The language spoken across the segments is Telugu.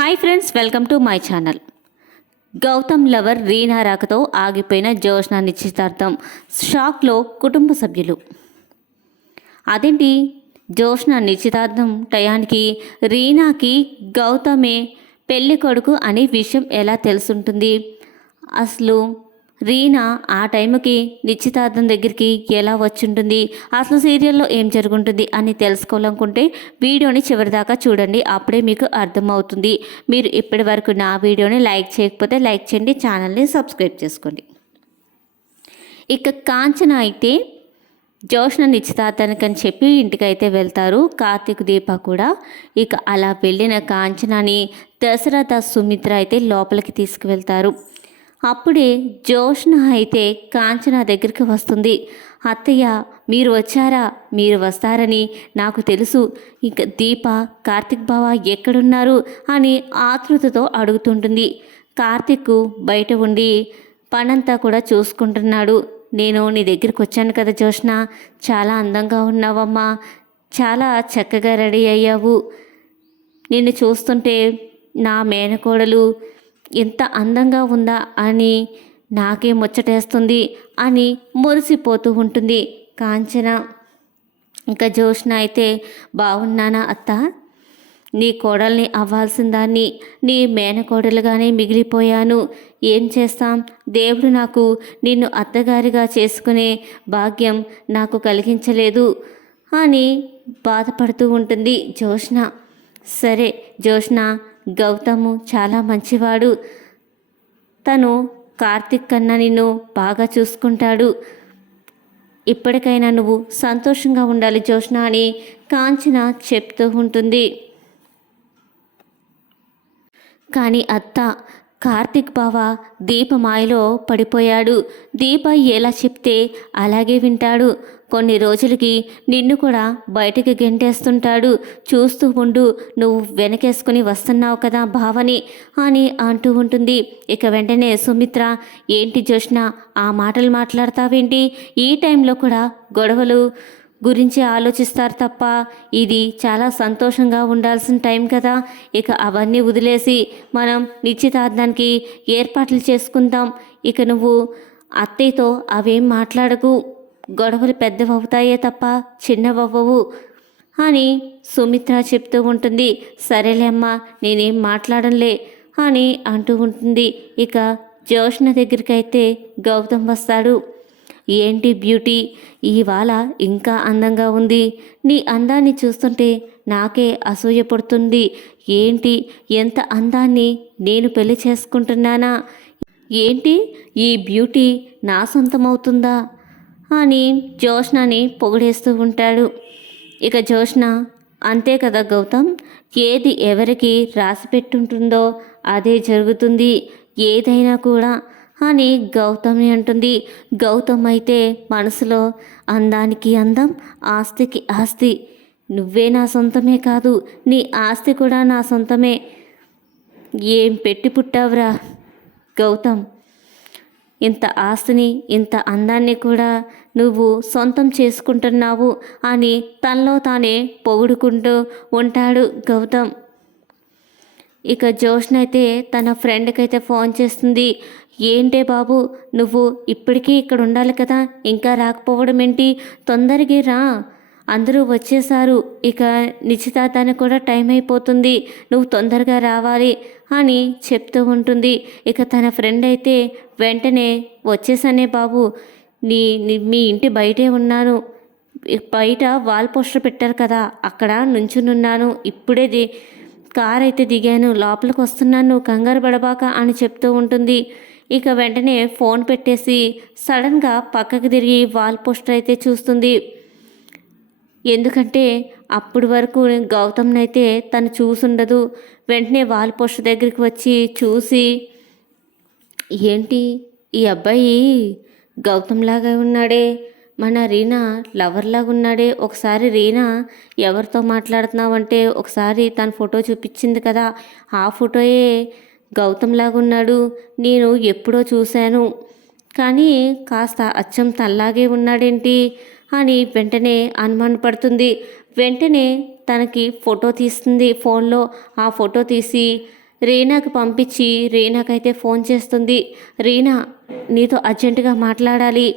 Hi friends welcome to my channel. Gautam lover Reena రాకతో ఆగిపోయిన జోష్న నిశ్చితార్థం షాక్లో కుటుంబ సభ్యులు. అదేంటి? జోష్న నిశ్చితార్థం టయానికి రీనాకి గౌతమే పెళ్ళి కొడుకు అనే విషయం ఎలా తెలుసుంటుంది? అసలు రీనా ఆ టైంకి నిశ్చితార్థం దగ్గరికి ఎలా వచ్చుంటుంది? అసలు సీరియల్లో ఏం జరుగుంటుంది అని తెలుసుకోవాలనుకుంటే వీడియోని చివరిదాకా చూడండి అప్పుడే మీకు అర్థమవుతుంది. మీరు ఇప్పటి వరకు నా వీడియోని లైక్ చేయకపోతే లైక్ చేయండి ఛానల్ని సబ్స్క్రైబ్ చేసుకోండి. ఇక కాంచన అయితే జోష్న నిశ్చితార్థానికి అని చెప్పి ఇంటికైతే వెళ్తారు. కార్తీక్ దీప కూడా ఇక అలా వెళ్ళిన కాంచనాని దశరథ సుమిత్ర అయితే లోపలికి తీసుకువెళ్తారు. అప్పుడే జోష్న అయితే కాంచన దగ్గరికి వస్తుంది. అత్తయ్య మీరు వచ్చారా? మీరు వస్తారని నాకు తెలుసు. ఇక దీప కార్తిక్ బావ ఎక్కడున్నారు? అని ఆతృతతో అడుగుతుంటుంది. కార్తిక్ బయట ఉండి పనంతా కూడా చూసుకుంటున్నాడు. నేను నీ దగ్గరికి వచ్చాను కదా జోష్న. చాలా అందంగా ఉన్నావమ్మా. చాలా చక్కగా రెడీ అయ్యావు. నిన్ను చూస్తుంటే నా మేనకోడలు ఎంత అందంగా ఉందా అని నాకే ముచ్చటేస్తుంది అని మురిసిపోతూ ఉంటుంది. కాంచన ఇంకా జోష్న అయితే బాగున్నానా అత్త? నీ కోడల్ని అవ్వాల్సిన దాన్ని నీ మేనకోడలుగానే మిగిలిపోయాను. ఏం చేస్తాం? దేవుడు నాకు నిన్ను అత్తగారిగా చేసుకునే భాగ్యం నాకు కలిగించలేదు అని బాధపడుతూ ఉంటుంది జోష్న సరే జోష్న గౌతము చాలా మంచివాడు. తను కార్తిక్ కన్నా నిన్ను బాగా చూసుకుంటాడు. ఇప్పటికైనా నువ్వు సంతోషంగా ఉండాలి జోష్ణ అని కాంచన చెప్తూ ఉంటుంది. కానీ అత్త కార్తిక్ బావ దీప మాయలో పడిపోయాడు. దీప ఎలా చెప్తే అలాగే వింటాడు. కొన్ని రోజులకి నిన్ను కూడా బయటకు గెంటేస్తుంటాడు. చూస్తూ ఉండు నువ్వు వెనకేసుకుని వస్తున్నావు కదా భావని అని అంటూ ఉంటుంది. ఇక వెంటనే సుమిత్ర ఏంటి జోష్ణ ఆ మాటలు మాట్లాడతావేంటి? ఈ టైంలో కూడా గొడవలు గురించి ఆలోచిస్తారు తప్ప ఇది చాలా సంతోషంగా ఉండాల్సిన టైం కదా. ఇక అవన్నీ వదిలేసి మనం నిశ్చితార్థానికి ఏర్పాట్లు చేసుకుందాం. ఇక నువ్వు అత్తయ్యతో అవేం మాట్లాడకు. గొడవలు పెద్దవవుతాయే తప్ప చిన్నవవ్వవు అని సుమిత్ర చెప్తూ ఉంటుంది. సరేలే అమ్మా నేనేం మాట్లాడంలే అని అంటూ ఉంటుంది. ఇక జోష్ణ దగ్గరికైతే గౌతమ్ వస్తాడు. ఏంటి బ్యూటీ? ఇవాళ ఇంకా అందంగా ఉంది. నీ అందాన్ని చూస్తుంటే నాకే అసూయ పడుతుంది. ఏంటి? ఎంత అందాన్ని నేను పెళ్ళి చేసుకుంటున్నానా? ఏంటి? ఈ బ్యూటీ నా సొంతమవుతుందా? అని జోష్నని పొగిడేస్తూ ఉంటాడు. ఇక జోష్న అంతే కదా గౌతమ్? ఏది ఎవరికి రాసి పెట్టుంటుందో అదే జరుగుతుంది. ఏదైనా కూడా అని గౌతమి అంటుంది. గౌతమ్ అయితే మనసులో అందానికి అందం ఆస్తికి ఆస్తి. నువ్వే నా సొంతమే కాదు నీ ఆస్తి కూడా నా సొంతమే. ఏం పెట్టి పుట్టావురా గౌతమ్? ఇంత ఆస్తిని ఇంత అందాన్ని కూడా నువ్వు సొంతం చేసుకుంటున్నావు అని తనలో తానే పొగుడుకుంటూ ఉంటాడు గౌతమ్. ఇక జోష్న అయితే తన ఫ్రెండ్కి అయితే ఫోన్ చేస్తుంది. ఏంటే బాబు నువ్వు ఇప్పటికీ ఇక్కడ ఉండాలి కదా ఇంకా రాకపోవడం ఏంటి? తొందరగా రా. అందరూ వచ్చేసారు. ఇక నిశ్చితార్థానికి కూడా టైం అయిపోతుంది. నువ్వు తొందరగా రావాలి అని చెప్తూ ఉంటుంది. ఇక తన ఫ్రెండ్ అయితే వెంటనే వచ్చేసానే బాబు నీ మీ ఇంటి బయటే ఉన్నాను. బయట వాల్ పోస్టర్ పెట్టారు కదా అక్కడ నుంచునున్నాను ఇప్పుడే కార్ అయితే దిగాను లోపలికి వస్తున్నాను కంగారు పడబాక అని చెప్తూ ఉంటుంది. ఇక వెంటనే ఫోన్ పెట్టేసి సడన్గా పక్కకు తిరిగి వాల్ పోస్టర్ అయితే చూస్తుంది. ఎందుకంటే అప్పటి వరకు గౌతమ్ని అయితే తను చూసుండదు. వెంటనే వాల్ పోస్టర్ దగ్గరికి వచ్చి చూసి ఏంటి ఈ అబ్బాయి గౌతమ్ లాగా ఉన్నాడే? మన రీనా లవర్ లాగా ఉన్నాడే. ఒకసారి రీనా ఎవరితో మాట్లాడుతున్నావంటే ఒకసారి తన ఫోటో చూపించింది కదా. ఆ ఫోటోయే గౌతమ్ ఉన్నాడు. నేను ఎప్పుడో చూశాను. కానీ కాస్త అచ్చం తల్లాగే ఉన్నాడేంటి అని వెంటనే అనుమానపడుతుంది వెంటనే తనకి ఫోటో తీస్తుంది ఫోన్లో. ఆ ఫోటో తీసి రీనాకి పంపించి రీనాకైతే ఫోన్ చేస్తుంది. రీనా నీతో అర్జెంటుగా మాట్లాడాలి.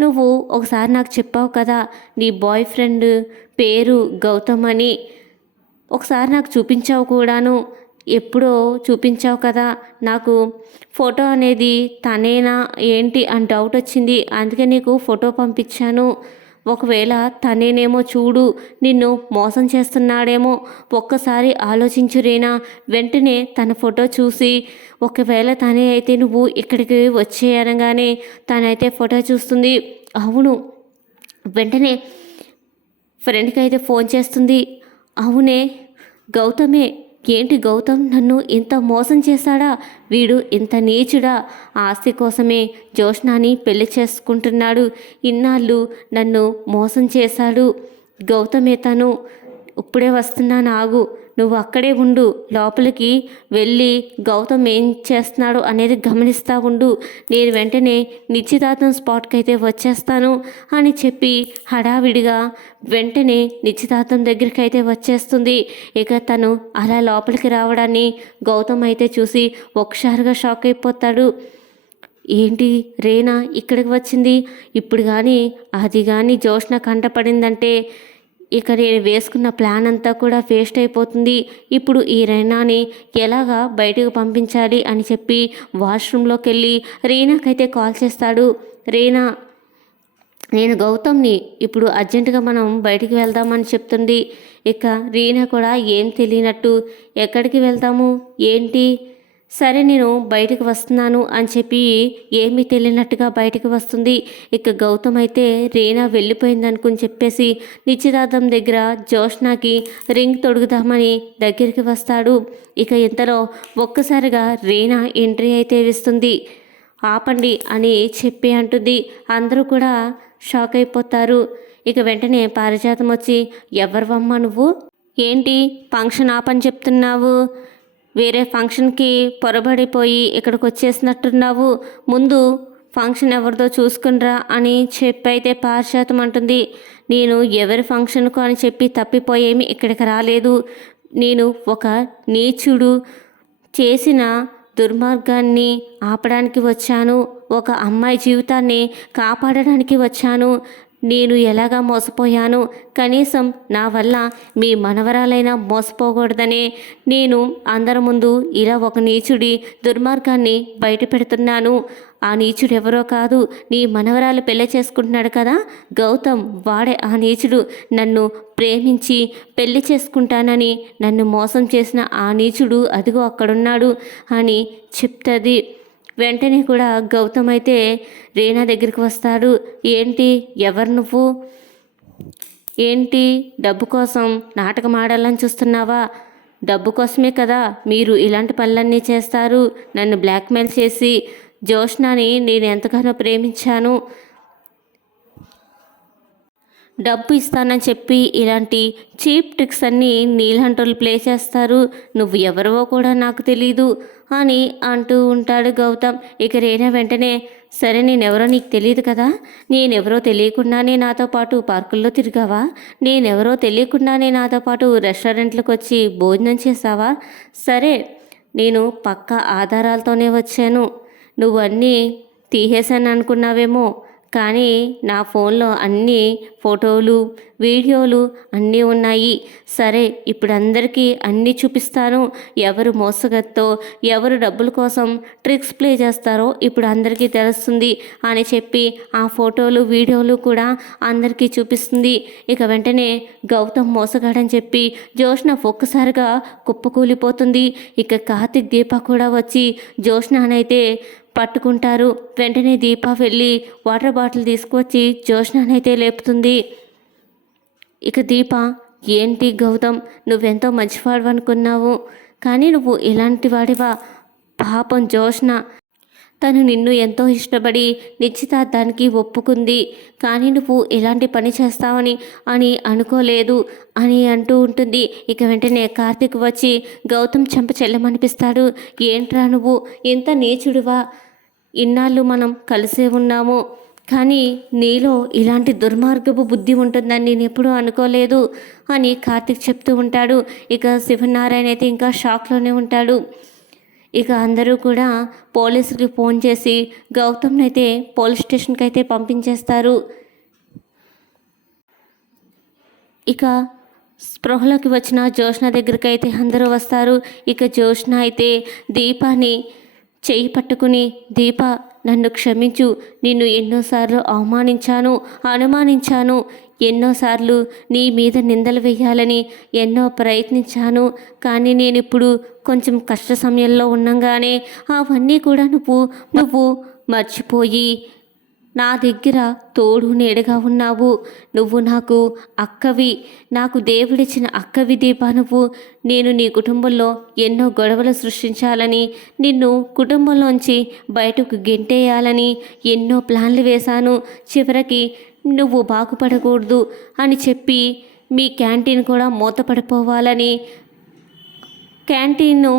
నువ్వు ఒకసారి నాకు చెప్పావు కదా నీ బాయ్ ఫ్రెండ్ పేరు గౌతమ్ అని. ఒకసారి నాకు చూపించావు కూడాను. ఎప్పుడో చూపించావు కదా నాకు ఫోటో అనేది తనేనా ఏంటి అని డౌట్ వచ్చింది. అందుకే నీకు ఫోటో పంపించాను. ఒకవేళ తనేనేమో చూడు నిన్ను మోసం చేస్తున్నాడేమో ఒక్కసారి ఆలోచించు రేనా. వెంటనే తన ఫోటో చూసి ఒకవేళ తనే అయితే నువ్వు ఇక్కడికి వచ్చేయనగానే తనైతే ఫోటో చూస్తుంది. అవును. వెంటనే ఫ్రెండ్కి అయితే ఫోన్ చేస్తుంది. అవునే గౌతమే ఏంటి గౌతమ్? నన్ను ఇంత మోసం చేశాడా? వీడు ఇంత నీచుడా? ఆస్తి కోసమే జోష్నాని పెళ్ళి చేసుకుంటున్నాడు. ఇన్నాళ్ళు నన్ను మోసం చేశాడు. గౌతమే తను. ఇప్పుడే వస్తున్నాను ఆగు. నువ్వు అక్కడే ఉండు లోపలికి వెళ్ళి గౌతమ్ ఏం చేస్తున్నాడు అనేది గమనిస్తూ ఉండు. నేను వెంటనే నిశ్చితార్థం స్పాట్కి అయితే వచ్చేస్తాను అని చెప్పి హడావిడిగా వెంటనే నిశ్చితార్థం దగ్గరికి అయితే వచ్చేస్తుంది. ఇక తను అలా లోపలికి రావడాన్ని గౌతమ్ అయితే చూసి ఒకసారిగా షాక్ అయిపోతాడు. ఏంటి రేనా ఇక్కడికి వచ్చింది? ఇప్పుడు కానీ అది కానీ జోష్న కంటపడిందంటే ఇక నేను వేసుకున్న ప్లాన్ అంతా కూడా వేస్ట్ అయిపోతుంది. ఇప్పుడు ఈ రైనాని ఎలాగా బయటకు పంపించాలి అని చెప్పి వాష్రూమ్లోకి వెళ్ళి రీనాకైతే కాల్ చేస్తాడు. రీనా నేను గౌతమ్ని ఇప్పుడు అర్జెంటుగా మనం బయటికి వెళ్దామని చెప్తుంది. ఇక రీనా కూడా ఏం తెలియనట్టు ఎక్కడికి వెళ్తాము? ఏంటి? సరే నేను బయటకు వస్తున్నాను అని చెప్పి ఏమీ తెలియనట్టుగా బయటకు వస్తుంది. ఇక గౌతమ్ అయితే రీనా వెళ్ళిపోయిందనుకుని చెప్పేసి నిశ్చితార్థం దగ్గర జోష్నాకి రింగ్ తొడుగుదామని దగ్గరికి వస్తాడు. ఇక ఇంతలో ఒక్కసారిగా రీనా ఎంట్రీ అయితే ఇస్తుంది. ఆపండి అని చెప్పి అంటుంది. అందరూ కూడా షాక్ అయిపోతారు. ఇక వెంటనే పారిజాతం వచ్చి ఎవరివమ్మ నువ్వు? ఏంటి? ఫంక్షన్ ఆపని చెప్తున్నావు? వేరే ఫంక్షన్కి పొరబడిపోయి ఇక్కడికి వచ్చేసినట్టున్నావు. ముందు ఫంక్షన్ ఎవరిదో చూసుకునిరా అని చెప్పైతే అయితే అంటుంది. నేను ఎవరి ఫంక్షన్కు అని చెప్పి తప్పిపోయేమి ఇక్కడికి రాలేదు. నేను ఒక నీచుడు. చేసిన దుర్మార్గాన్ని ఆపడానికి వచ్చాను. ఒక అమ్మాయి జీవితాన్ని కాపాడడానికి వచ్చాను. నేను ఎలాగా మోసపోయాను? కనీసం నా వల్ల మీ మనవరాలైనా మోసపోకూడదనే నేను అందరి ముందు ఇలా ఒక నీచుడి దుర్మార్గాన్ని బయట పెడుతున్నాను. ఆ నీచుడు ఎవరో కాదు నీ మనవరాలు పెళ్ళి చేసుకుంటున్నాడు కదా? గౌతమ్ వాడే ఆ నీచుడు నన్ను ప్రేమించి పెళ్ళి చేసుకుంటానని నన్ను మోసం చేసిన ఆ నీచుడు అదిగో అక్కడున్నాడు అని చెప్తుంది. వెంటనే కూడా గౌతమ్ అయితే రీనా దగ్గరికి వస్తాడు. ఏంటి? ఎవరు నువ్వు? ఏంటి? డబ్బు కోసం నాటకం ఆడాలని చూస్తున్నావా? డబ్బు కోసమే కదా మీరు ఇలాంటి పనులన్నీ చేస్తారు. నన్ను బ్లాక్మెయిల్ చేసి జోష్నాని నేను ఎంతగానో ప్రేమించాను. డబ్బు ఇస్తానని చెప్పి ఇలాంటి చీప్ ట్రిక్స్ అన్నీ నీళ్ళంటోళ్ళు ప్లే చేస్తారు. నువ్వు ఎవరివో కూడా నాకు తెలీదు అని అంటూ ఉంటాడు గౌతమ్. ఇక రేనా వెంటనే సరే నేనెవరో నీకు తెలియదు కదా? నేనెవరో తెలియకుండానే నాతో పాటు పార్కుల్లో తిరిగావా? నేనెవరో తెలియకుండానే నాతో పాటు రెస్టారెంట్లకు వచ్చి భోజనం చేసావా సరే నేను పక్క ఆధారాలతోనే వచ్చాను. నువ్వు అన్నీ తీసేశాను అనుకున్నావేమో కానీ నా ఫోన్లో అన్ని ఫోటోలు వీడియోలు అన్నీ ఉన్నాయి. సరే ఇప్పుడు అందరికీ అన్నీ చూపిస్తాను. ఎవరు మోసగత్తో ఎవరు డబ్బుల కోసం ట్రిక్స్ ప్లే చేస్తారో ఇప్పుడు అందరికీ తెలుస్తుంది అని చెప్పి ఆ ఫోటోలు వీడియోలు కూడా అందరికీ చూపిస్తుంది. ఇక వెంటనే గౌతమ్ మోసగాడని చెప్పి జోష్న ఒక్కసారిగా కుప్పకూలిపోతుంది. ఇక కార్తిక్ దీప కూడా వచ్చి జోష్నానైతే పట్టుకుంటారు. వెంటనే దీప వెళ్ళి వాటర్ బాటిల్ తీసుకొచ్చి జోష్నానైతే లేపుతుంది. ఇక దీప ఏంటి గౌతమ్ నువ్వెంతో మంచివాడు అనుకున్నావు కానీ నువ్వు ఇలాంటి వాడివా? పాపం జోష్న తను నిన్ను ఎంతో ఇష్టపడి నిశ్చితార్థానికి ఒప్పుకుంది. కానీ నువ్వు ఇలాంటి పని చేస్తావని అని అనుకోలేదు అని అంటూ ఉంటుంది. ఇక వెంటనే కార్తిక్ వచ్చి గౌతమ్ చెంప చెల్లమనిపిస్తాడు. ఏంట్రా నువ్వు? ఇంత నీచుడువా? ఇన్నాళ్ళు మనం కలిసే ఉన్నాము. కానీ నీలో ఇలాంటి దుర్మార్గపు బుద్ధి ఉంటుందని నేను ఎప్పుడూ అనుకోలేదు అని కార్తిక్ చెప్తూ ఉంటాడు. ఇక శివనారాయణ అయితే ఇంకా షాక్లోనే ఉంటాడు. ఇక అందరూ కూడా పోలీసులకి ఫోన్ చేసి గౌతమ్ని అయితే పోలీస్ స్టేషన్కి అయితే పంపించేస్తారు. ఇక స్పృహలోకి వచ్చిన జోష్న దగ్గరికి అయితే అందరూ వస్తారు. ఇక జోష్న అయితే దీపాన్ని చేయి పట్టుకుని దీప నన్ను క్షమించు. నిన్ను ఎన్నోసార్లు అవమానించాను అనుమానించాను. ఎన్నోసార్లు నీ మీద నిందలు వేయాలని ఎన్నో ప్రయత్నించాను. కానీ నేను ఇప్పుడు కొంచెం కష్ట సమయంలో ఉండగానే అవన్నీ కూడా నువ్వు నువ్వు మర్చిపోయి నా దగ్గర తోడు నీడగా ఉన్నావు. నువ్వు నాకు అక్కవి. నాకు దేవుడిచ్చిన అక్కవి దీపా నువ్వు. నేను నీ కుటుంబంలో ఎన్నో గొడవలు సృష్టించాలని నిన్ను కుటుంబంలోంచి బయటకు గెంటేయాలని ఎన్నో ప్లాన్లు వేశాను. చివరికి నువ్వు బాగుపడకూడదు అని చెప్పి మీ క్యాంటీన్ కూడా మూతపడిపోవాలని క్యాంటీన్ను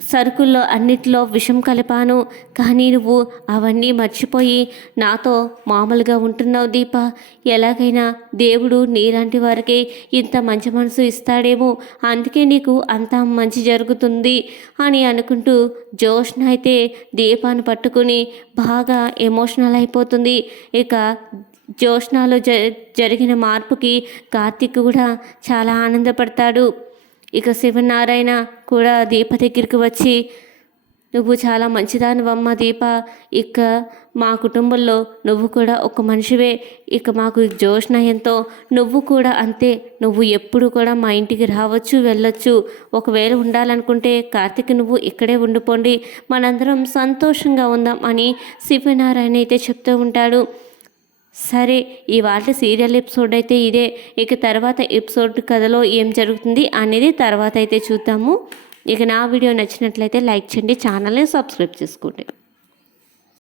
సరుకుల్లో అన్నిట్లో విషం కలిపాను. కానీ నువ్వు అవన్నీ మర్చిపోయి నాతో మామూలుగా ఉంటున్నావు దీప. ఎలాగైనా దేవుడు నీలాంటి వారికి ఇంత మంచి మనసు ఇస్తాడేమో. అందుకే నీకు అంత మంచి జరుగుతుంది అని అనుకుంటూ జోష్న అయితే దీపాన్ని పట్టుకుని బాగా ఎమోషనల్ అయిపోతుంది. ఇక జోష్నాలో జ జరిగిన మార్పుకి కార్తిక్ కూడా చాలా ఆనందపడతాడు. ఇక శివనారాయణ కూడా దీప దగ్గరికి వచ్చి నువ్వు చాలా మంచిదానివమ్మ దీప. ఇక మా కుటుంబంలో నువ్వు కూడా ఒక మనిషివే. ఇక మాకు జోష్ణ ఎంతో. నువ్వు కూడా అంతే. నువ్వు ఎప్పుడు కూడా మా ఇంటికి రావచ్చు వెళ్ళొచ్చు. ఒకవేళ ఉండాలనుకుంటే కార్తీక్ నువ్వు ఇక్కడే ఉండిపోండి. మనందరం సంతోషంగా ఉందాం అని శివనారాయణ అయితే చెప్తూ ఉంటాడు. సరే ఇవాళ సీరియల్ ఎపిసోడ్ అయితే ఇదే. ఇక తర్వాత ఎపిసోడ్ కథలో ఏం జరుగుతుంది అనేది తర్వాత అయితే చూద్దాము. ఇక నా వీడియో నచ్చినట్లయితే లైక్ చేయండి ఛానల్ని సబ్స్క్రైబ్ చేసుకోండి.